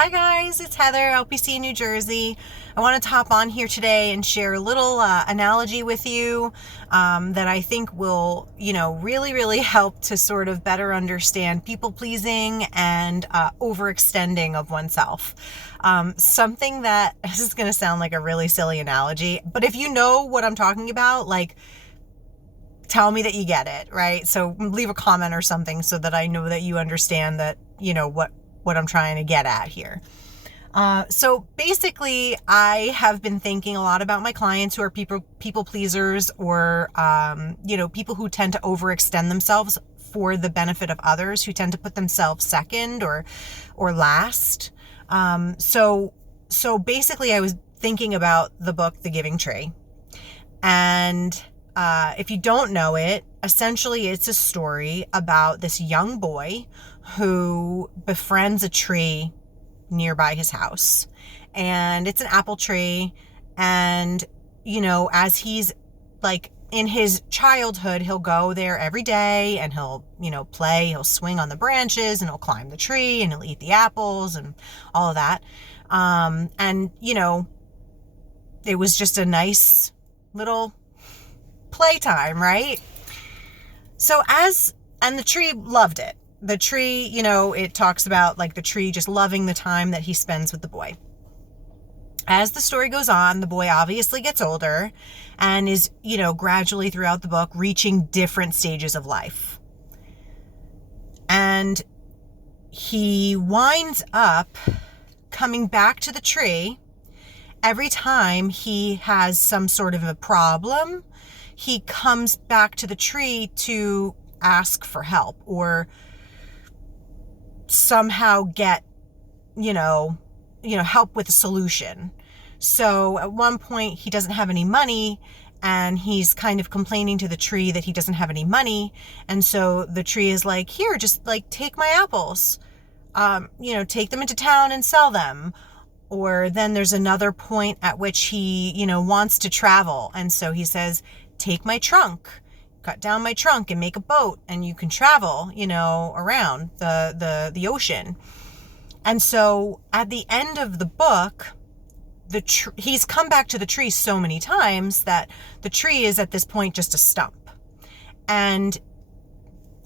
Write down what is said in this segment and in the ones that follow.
Hi guys, it's Heather, LPC New Jersey. I wanted to hop on here today and share a little analogy with you that I think will, really help to sort of better understand people pleasing and overextending of oneself. Something that, this is going to sound like a really silly analogy, but if you know what I'm talking about, like, tell me that you get it, right? So leave a comment or something so that I know that you understand that, what I'm trying to get at here. So basically, I have been thinking a lot about my clients who are people pleasers or, people who tend to overextend themselves for the benefit of others, who tend to put themselves second or last. So basically, I was thinking about the book, The Giving Tree. And if you don't know it, essentially it's a story about this young boy who befriends a tree nearby his house. And it's an apple tree. And, as he's like in his childhood, he'll go there every day and he'll, play, he'll swing on the branches and he'll climb the tree and he'll eat the apples and all of that. It was just a nice little playtime, right? And the tree loved it. The tree, it talks about like the tree just loving the time that he spends with the boy. As the story goes on, the boy obviously gets older and is, gradually throughout the book reaching different stages of life. And he winds up coming back to the tree every time he has some sort of a problem. He comes back to the tree to ask for help or somehow get, help with a solution. So at one point he doesn't have any money and he's kind of complaining to the tree that he doesn't have any money. And so the tree is like, here, just like take my apples, take them into town and sell them. Or then there's another point at which he, wants to travel. And so he says, take my trunk, cut down my trunk and make a boat and you can travel, around the ocean. And so at the end of the book, he's come back to the tree so many times that the tree is at this point just a stump. And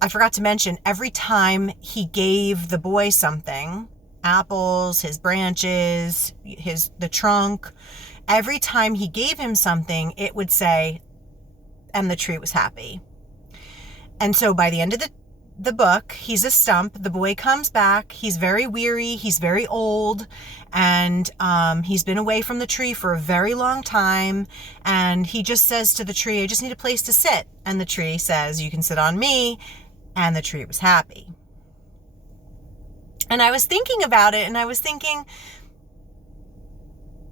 I forgot to mention, every time he gave the boy something, apples, his branches, the trunk, every time he gave him something, it would say, and the tree was happy. And so by the end of the book, he's a stump. The boy comes back. He's very weary. He's very old. And he's been away from the tree for a very long time. And he just says to the tree, I just need a place to sit. And the tree says, you can sit on me. And the tree was happy. And I was thinking about it and I was thinking,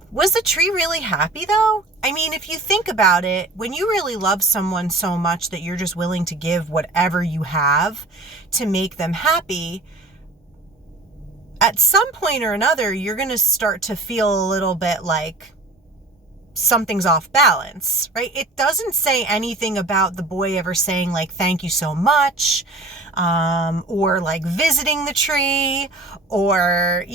was the tree really happy though? I mean, if you think about it, when you really love someone so much that you're just willing to give whatever you have to make them happy, at some point or another, you're going to start to feel a little bit like something's off balance, right? It doesn't say anything about the boy ever saying like, thank you so much, or like visiting the tree or,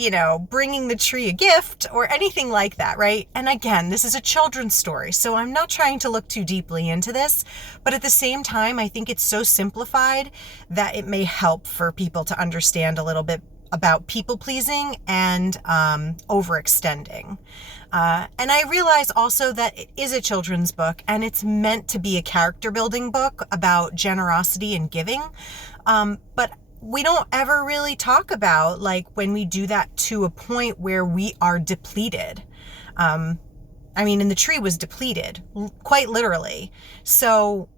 bringing the tree a gift or anything like that, right? And again, this is a children's story, so I'm not trying to look too deeply into this, but at the same time, I think it's so simplified that it may help for people to understand a little bit about people pleasing and overextending. And I realize also that it is a children's book and it's meant to be a character building book about generosity and giving. But we don't ever really talk about like when we do that to a point where we are depleted. And the tree was depleted, quite literally. So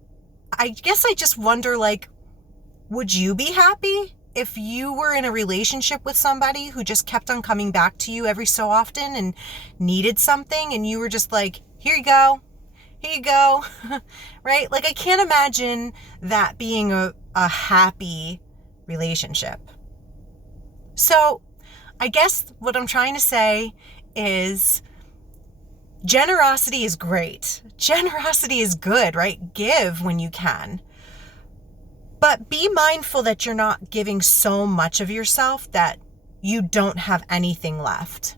I guess I just wonder, like, would you be happy if you were in a relationship with somebody who just kept on coming back to you every so often and needed something and you were just like, here you go, right? Like, I can't imagine that being a happy relationship. So I guess what I'm trying to say is generosity is great. Generosity is good, right? Give when you can. But be mindful that you're not giving so much of yourself that you don't have anything left.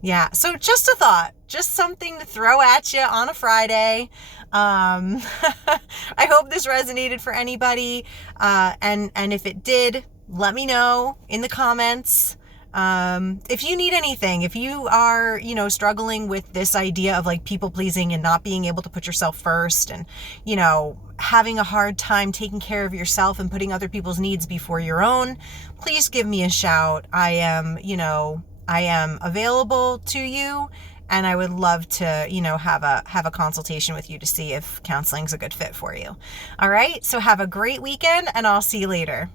Yeah, so just a thought, just something to throw at you on a Friday. I hope this resonated for anybody. And if it did, let me know in the comments. If you need anything, if you are, struggling with this idea of like people pleasing and not being able to put yourself first and, having a hard time taking care of yourself and putting other people's needs before your own, please give me a shout. I am available to you, and I would love to, have a consultation with you to see if counseling's a good fit for you. All right. So have a great weekend, and I'll see you later.